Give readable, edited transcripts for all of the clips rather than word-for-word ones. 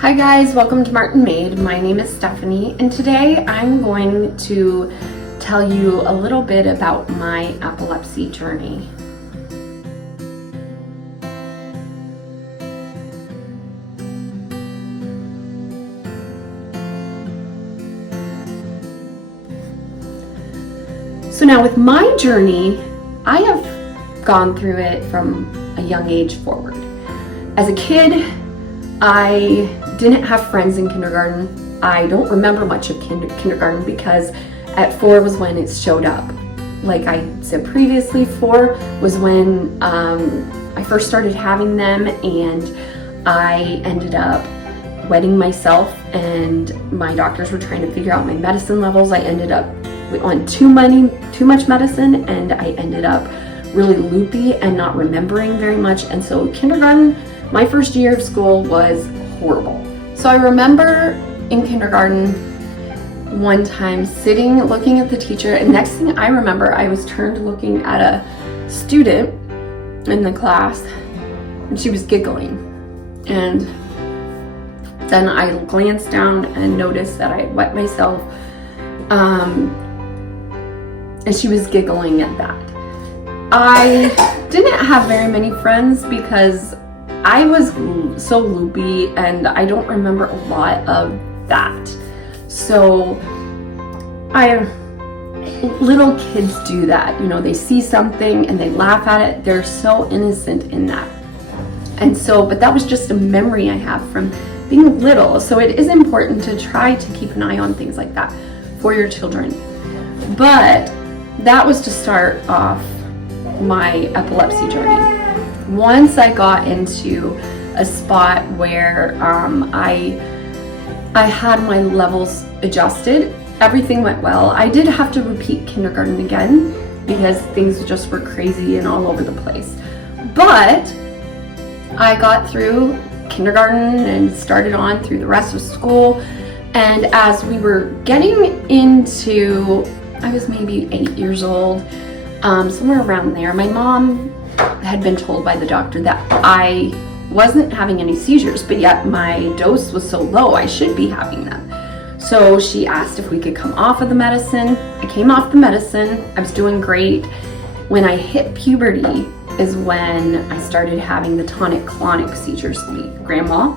Hi guys, welcome to Martinmade. My name is Stephanie, and today I'm going to tell you a little bit about my epilepsy journey. So now with my journey, I have gone through it from a young age forward. As a kid, I didn't have friends in kindergarten. I don't remember much of kindergarten because at 4 was when it showed up. Like I said previously, 4 was when I first started having them, and I ended up wetting myself, and my doctors were trying to figure out my medicine levels. I ended up on too much medicine, and I ended up really loopy and not remembering very much. And so kindergarten, my first year of school, was horrible. So I remember in kindergarten one time sitting looking at the teacher, and next thing I remember, I was turned looking at a student in the class, and she was giggling. And then I glanced down and noticed that I had wet myself, and she was giggling at that. I didn't have very many friends because I was so loopy, and I don't remember a lot of that. So little kids do that, they see something and they laugh at it. They're so innocent in that. And so, but that was just a memory I have from being little. So it is important to try to keep an eye on things like that for your children. But that was to start off my epilepsy journey. Once I got into a spot where I had my levels adjusted, everything went well. I did have to repeat kindergarten again because things just were crazy and all over the place. But I got through kindergarten and started on through the rest of school. And as we were getting into, I was maybe 8 years old, somewhere around there, my mom had been told by the doctor that I wasn't having any seizures, but yet my dose was so low I should be having them. So she asked if we could come off of the medicine. I came off the medicine. I was doing great. When I hit puberty is when I started having the tonic-clonic seizures, grandma,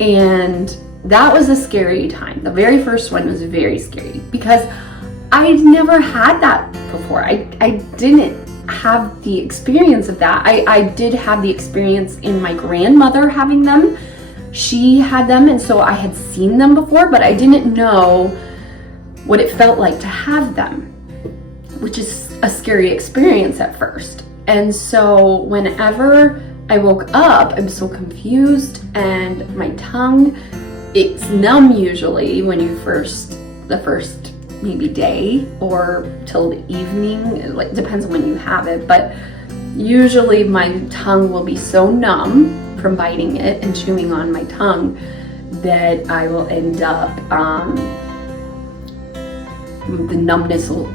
and that was a scary time. The very first one was very scary because I'd never had that before. I didn't have the experience of that. I did have the experience in my grandmother having them. She had them, and so I had seen them before, but I didn't know what it felt like to have them, which is a scary experience at first. And so whenever I woke up, I'm so confused, and my tongue, it's numb usually when you the first maybe day or till the evening, like depends on when you have it, but usually my tongue will be so numb from biting it and chewing on my tongue that I will end up, the numbness will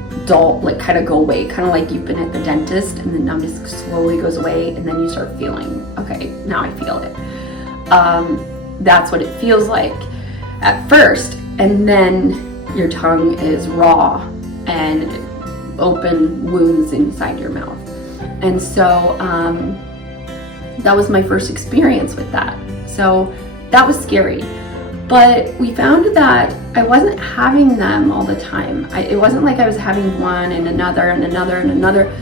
kind of go away, kind of like you've been at the dentist and the numbness slowly goes away, and then you start feeling, okay, now I feel it. That's what it feels like at first, and then your tongue is raw and open wounds inside your mouth. And so that was my first experience with that. So that was scary. But we found that I wasn't having them all the time. It wasn't like I was having one and another and another and another.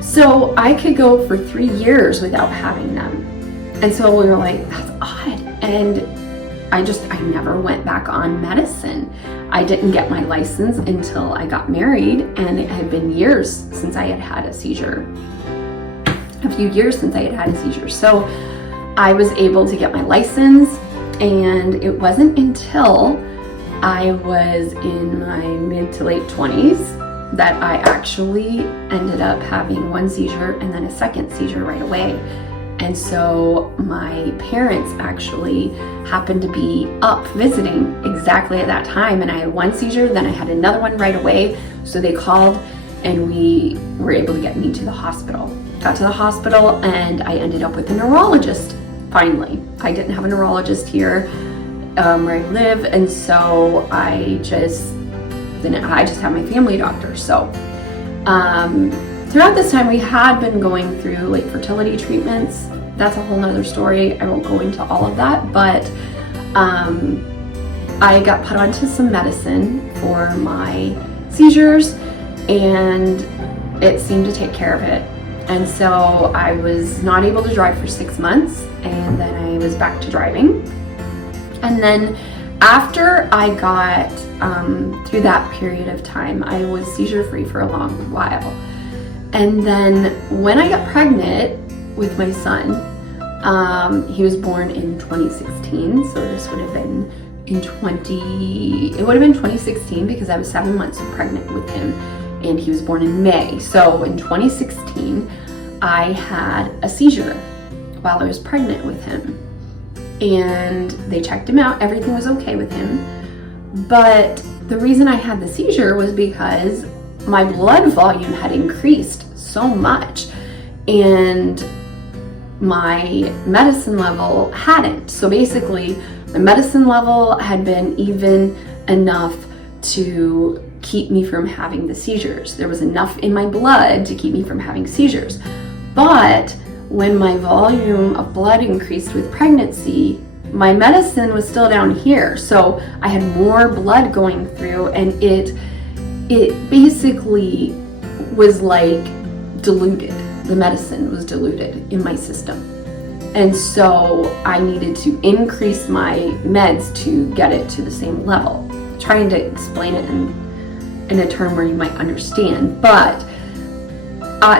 So I could go for 3 years without having them. And so we were like, that's odd. And I never went back on medicine. I didn't get my license until I got married, and it had been years since I had had a seizure. A few years since I had had a seizure. So I was able to get my license, and it wasn't until I was in my mid to late 20s that I actually ended up having one seizure and then a second seizure right away. And so my parents actually happened to be up visiting exactly at that time, and I had one seizure, then I had another one right away. So they called and we were able to get me to the hospital. Got to the hospital and I ended up with a neurologist. finally. I didn't have a neurologist here where I live, and so I just have my family doctor. So throughout this time, we had been going through like fertility treatments. That's a whole nother story. I won't go into all of that, but I got put onto some medicine for my seizures, and it seemed to take care of it. And so I was not able to drive for 6 months, and then I was back to driving. And then after I got through that period of time, I was seizure free for a long while. And then when I got pregnant with my son, he was born in 2016, so this would have been it would have been 2016 because I was 7 months pregnant with him, and he was born in May. So in 2016, I had a seizure while I was pregnant with him, and they checked him out. Everything was okay with him, but the reason I had the seizure was because my blood volume had increased so much, and my medicine level hadn't. So basically, my medicine level had been even enough to keep me from having the seizures. There was enough in my blood to keep me from having seizures. But when my volume of blood increased with pregnancy, my medicine was still down here. So I had more blood going through, and it basically was like diluted. The medicine was diluted in my system. And so I needed to increase my meds to get it to the same level. I'm trying to explain it in a term where you might understand, but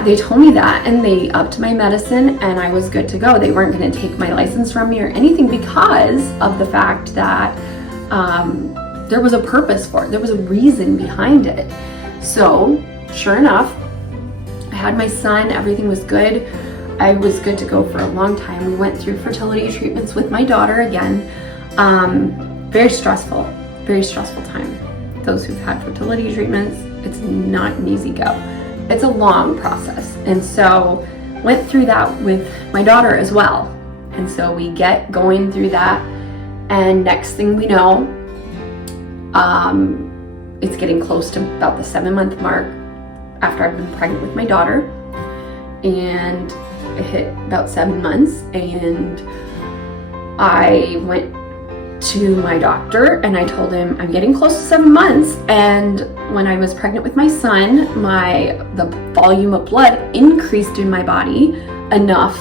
they told me that, and they upped my medicine, and I was good to go. They weren't going to take my license from me or anything because of the fact that there was a purpose for it. There was a reason behind it. So sure enough, I had my son, everything was good. I was good to go for a long time. We went through fertility treatments with my daughter again. Very stressful time. Those who've had fertility treatments, it's not an easy go. It's a long process. And so went through that with my daughter as well. And so we get going through that, and next thing we know, it's getting close to about the 7-month mark after I've been pregnant with my daughter. And I hit about 7 months, and I went to my doctor and I told him I'm getting close to 7 months, and when I was pregnant with my son, the volume of blood increased in my body enough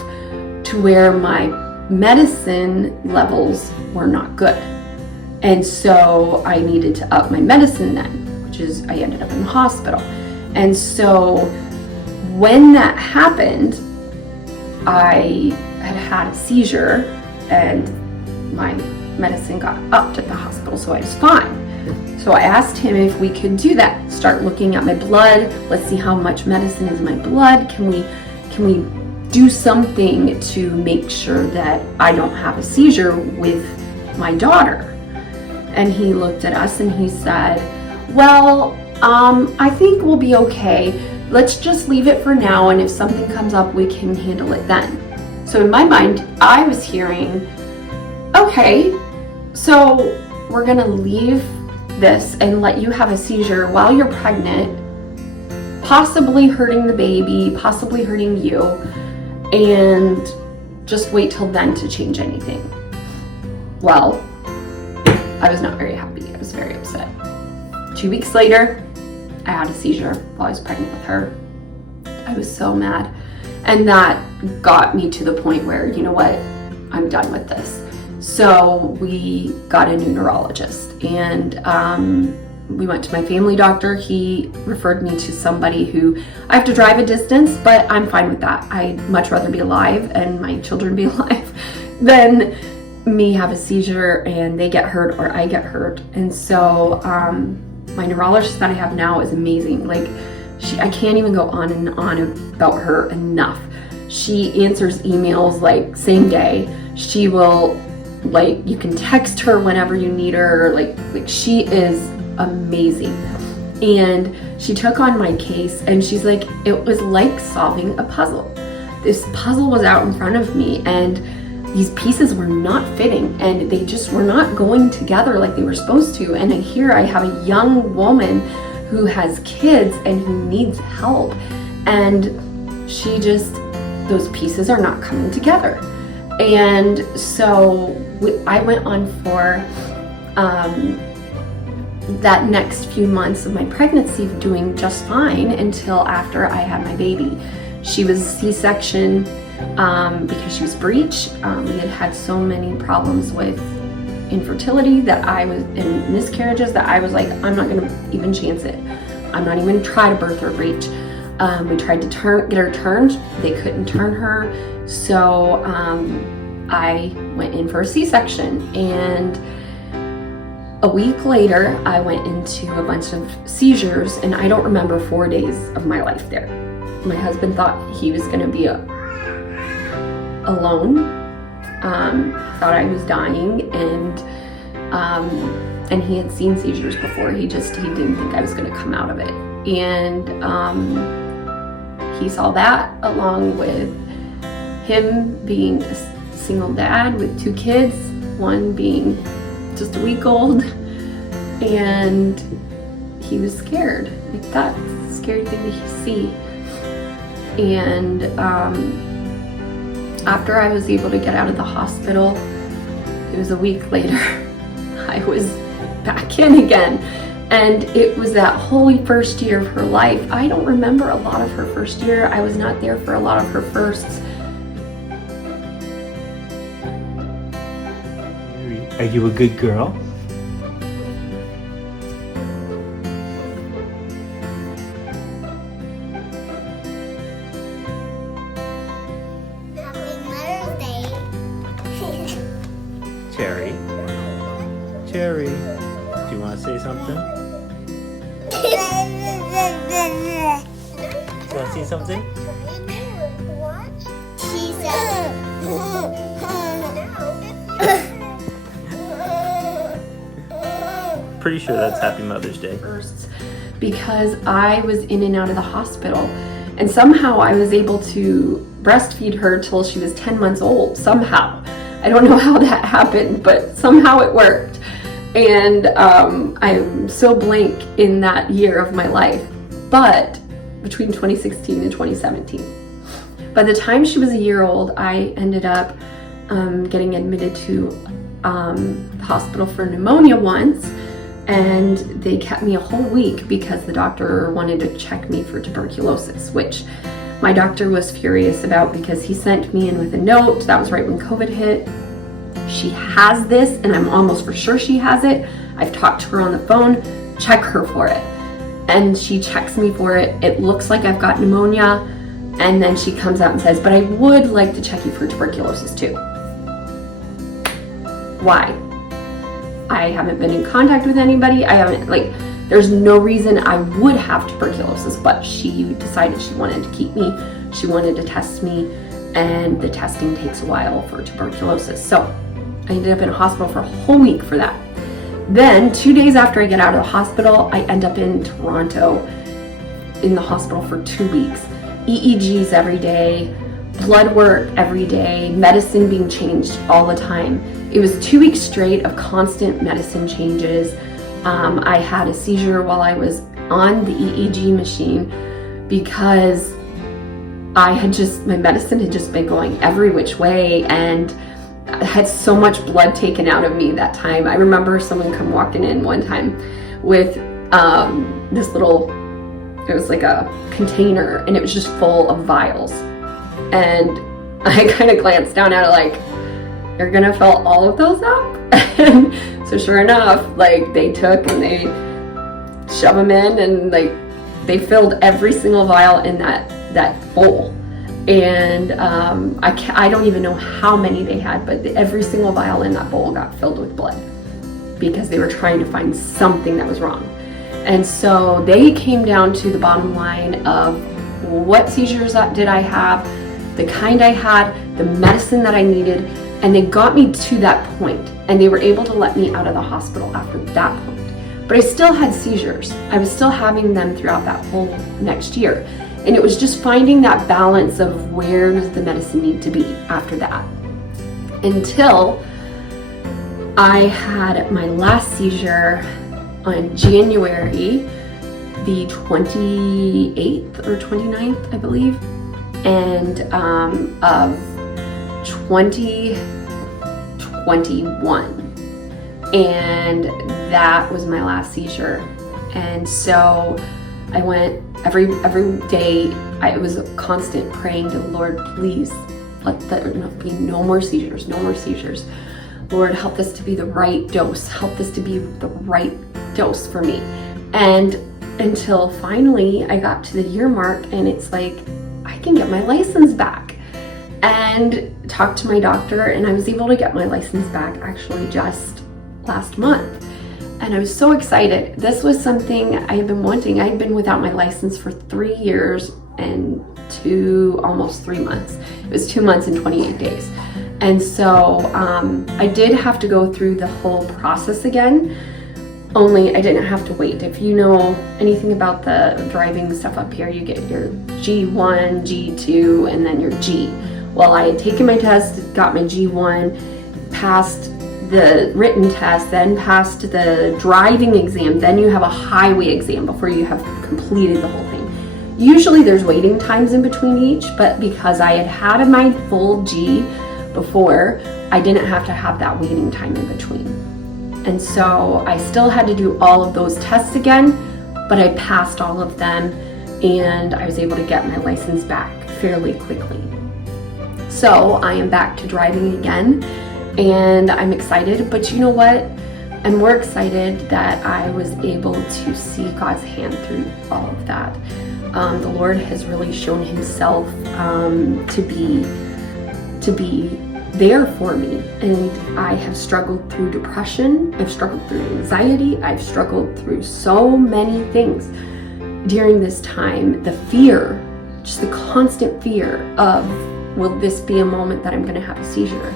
to where my medicine levels were not good. And so I needed to up my medicine then, which is I ended up in the hospital. And so when that happened, I had a seizure, and my medicine got upped at the hospital, so I was fine. So I asked him if we could do that, start looking at my blood. Let's see how much medicine is in my blood. Can we do something to make sure that I don't have a seizure with my daughter? And he looked at us and he said, well, I think we'll be okay. Let's just leave it for now, and if something comes up, we can handle it then. So in my mind, I was hearing, okay, so we're gonna leave this and let you have a seizure while you're pregnant, possibly hurting the baby, possibly hurting you, and just wait till then to change anything. Well, I was not very happy. I was very upset. 2 weeks later, I had a seizure while I was pregnant with her. I was so mad. And that got me to the point where, you know what, I'm done with this. So we got a new neurologist, and we went to my family doctor. He referred me to somebody who, I have to drive a distance, but I'm fine with that. I'd much rather be alive and my children be alive than me have a seizure and they get hurt or I get hurt. And so my neurologist that I have now is amazing. Like, I can't even go on and on about her enough. She answers emails like same day. She will, like, you can text her whenever you need her. Like she is amazing. And she took on my case, and she's like, it was like solving a puzzle. This puzzle was out in front of me, and these pieces were not fitting and they just were not going together like they were supposed to. And here I have a young woman who has kids and who needs help, and those pieces are not coming together. And so I went on for that next few months of my pregnancy doing just fine until after I had my baby. She was C-section because she was breech. We had so many problems with infertility and miscarriages that I was like, I'm not gonna even chance it. I'm not even gonna try to birth or breech. We tried to get her turned. They couldn't turn her. So I went in for a C-section, and a week later I went into a bunch of seizures, and I don't remember 4 days of my life there. My husband thought he was gonna be alone. Thought I was dying, and he had seen seizures before. He didn't think I was going to come out of it. And he saw that, along with him being a single dad with 2 kids, one being just a week old, and he was scared. Like, that's a scary thing to see. And after I was able to get out of the hospital, it was a week later, I was back in again. And it was that holy first year of her life. I don't remember a lot of her first year. I was not there for a lot of her firsts. Are you a good girl? Cherry, do you want to say something? Do you want to say something? Pretty sure that's Happy Mother's Day. Because I was in and out of the hospital, and somehow I was able to breastfeed her till she was 10 months old. Somehow. I don't know how that happened, but somehow it worked. And I'm so blank in that year of my life, but between 2016 and 2017. By the time she was a year old, I ended up getting admitted to the hospital for pneumonia once, and they kept me a whole week because the doctor wanted to check me for tuberculosis, which my doctor was furious about because he sent me in with a note. That was right when COVID hit. She has this, and I'm almost for sure she has it. I've talked to her on the phone. Check her for it. And she checks me for it. It looks like I've got pneumonia. And then she comes out and says, but I would like to check you for tuberculosis too. Why? I haven't been in contact with anybody. There's no reason I would have tuberculosis, but she decided she wanted to keep me. She wanted to test me, and the testing takes a while for tuberculosis. So I ended up in a hospital for a whole week for that. Then 2 days after I get out of the hospital, I end up in Toronto in the hospital for 2 weeks. EEGs every day, blood work every day, medicine being changed all the time. It was 2 weeks straight of constant medicine changes. I had a seizure while I was on the EEG machine because my medicine had just been going every which way, and I had so much blood taken out of me that time. I remember someone come walking in one time with this little, it was like a container, and it was just full of vials. And I kind of glanced down at it like, you're gonna fill all of those up? And so sure enough, they took and they shoved them in, and they filled every single vial in that bowl. And I don't even know how many they had, but every single vial in that bowl got filled with blood because they were trying to find something that was wrong. And so they came down to the bottom line of what seizures did I have, the kind I had, the medicine that I needed, and they got me to that point, and they were able to let me out of the hospital after that point. But I still had seizures. I was still having them throughout that whole next year. And it was just finding that balance of where does the medicine need to be after that. until I had my last seizure on January the 28th or 29th, I believe, and of 2021. And that was my last seizure. And so I went every day. It was a constant praying to the Lord, please let there be no more seizures, no more seizures. Lord, help this to be the right dose. Help this to be the right dose for me. And until finally I got to the year mark, and it's like, I can get my license back. And talked to my doctor, and I was able to get my license back actually just last month. And I was so excited. This was something I had been wanting. I had been without my license for 3 years and almost 3 months. It was 2 months and 28 days. And so I did have to go through the whole process again, only I didn't have to wait. If you know anything about the driving stuff up here, you get your G1, G2, and then your G. Well, I had taken my test, got my G1, passed the written test, then passed the driving exam, then you have a highway exam before you have completed the whole thing. Usually there's waiting times in between each, but because I had my full G before, I didn't have to have that waiting time in between. And so I still had to do all of those tests again, but I passed all of them, and I was able to get my license back fairly quickly. So I am back to driving again, and I'm excited, but you know what? I'm more excited that I was able to see God's hand through all of that. The Lord has really shown himself to be there for me, and I have struggled through depression, I've struggled through anxiety, I've struggled through so many things during this time. The fear, just the constant fear of, will this be a moment that I'm going to have a seizure?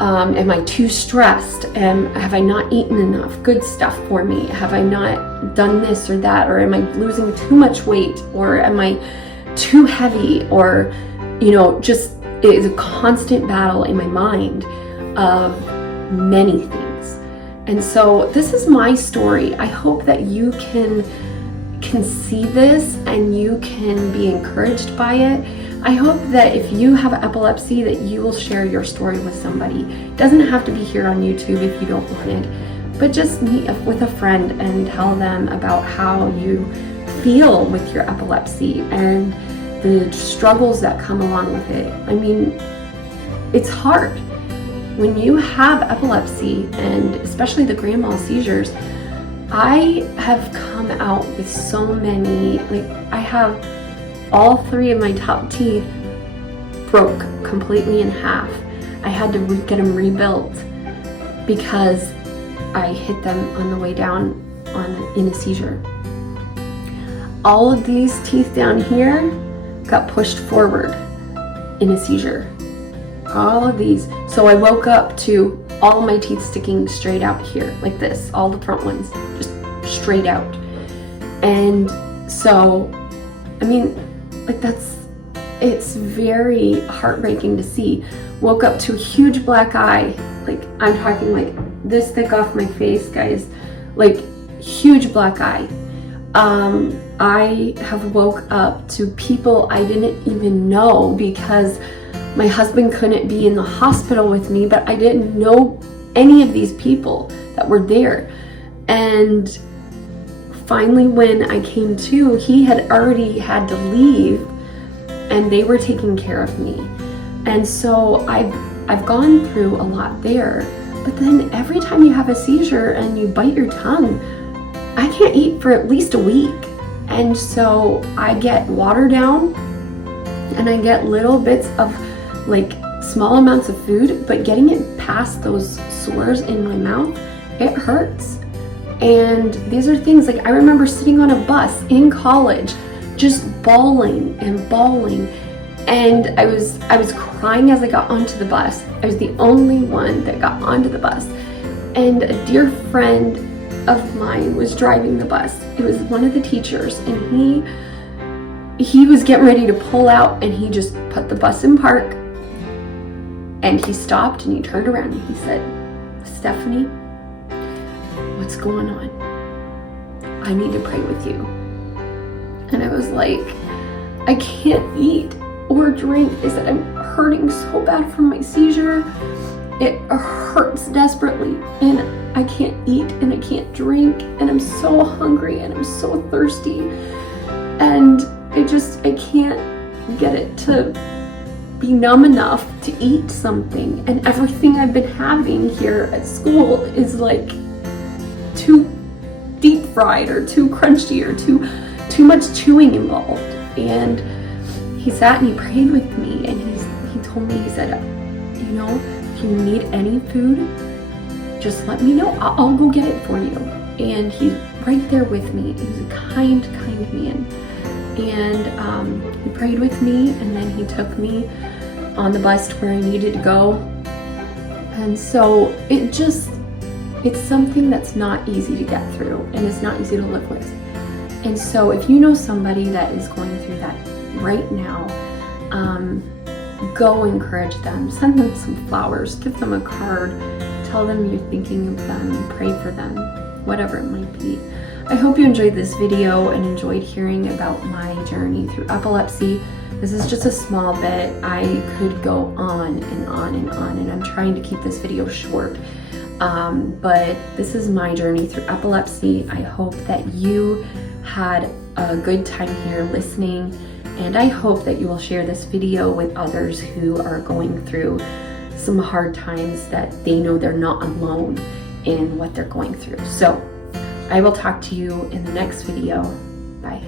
Am I too stressed? Have I not eaten enough good stuff for me? Have I not done this or that? Or am I losing too much weight? Or am I too heavy? Or, just it is a constant battle in my mind of many things. And so this is my story. I hope that you can see this and you can be encouraged by it. I hope that if you have epilepsy, that you will share your story with somebody. It doesn't have to be here on YouTube if you don't want it, but just meet with a friend and tell them about how you feel with your epilepsy and the struggles that come along with it. I mean, it's hard. When you have epilepsy, and especially the grand mal seizures, I have come out with so many, I have all 3 of my top teeth broke completely in half. I had to get them rebuilt because I hit them on the way down in a seizure. All of these teeth down here got pushed forward in a seizure. All of these. So I woke up to all my teeth sticking straight out here, like this, all the front ones, just straight out. And so, I mean, it's very heartbreaking to see. Woke up to a huge black eye, I'm talking this thick off my face, guys, huge black eye. I have woke up to people I didn't even know because my husband couldn't be in the hospital with me, but I didn't know any of these people that were there. And finally, when I came to, he had already had to leave, and they were taking care of me. And so I've gone through a lot there. But then every time you have a seizure and you bite your tongue, I can't eat for at least a week. And so I get water down, and I get little bits of small amounts of food, but getting it past those sores in my mouth, it hurts. And these are things I remember sitting on a bus in college, just bawling and bawling. And I was crying as I got onto the bus. I was the only one that got onto the bus. And a dear friend of mine was driving the bus. It was one of the teachers, and he was getting ready to pull out, and he just put the bus in park, And he stopped and he turned around and he said, Stephanie, what's going on? I need to pray with you. And I was like, I can't eat or drink. I said, I'm hurting so bad from my seizure. It hurts desperately and I can't eat and I can't drink and I'm so hungry and I'm so thirsty and I can't get it to be numb enough to eat something, and everything I've been having here at school is like too deep fried or too crunchy or too much chewing involved. And he sat and he prayed with me and he told me, he said, you know, if you need any food, just let me know. I'll go get it for you. And he's right there with me. He was a kind man. And he prayed with me, and then he took me on the bus to where I needed to go. And so it's something that's not easy to get through, and it's not easy to live with. And so if you know somebody that is going through that right now, go encourage them, send them some flowers, give them a card, tell them you're thinking of them, pray for them, whatever it might be. I hope you enjoyed this video and enjoyed hearing about my journey through epilepsy. This is just a small bit. I could go on and on and on, and I'm trying to keep this video short. But this is my journey through epilepsy. I hope that you had a good time here listening, and I hope that you will share this video with others who are going through some hard times, that they know they're not alone in what they're going through. So I will talk to you in the next video. Bye.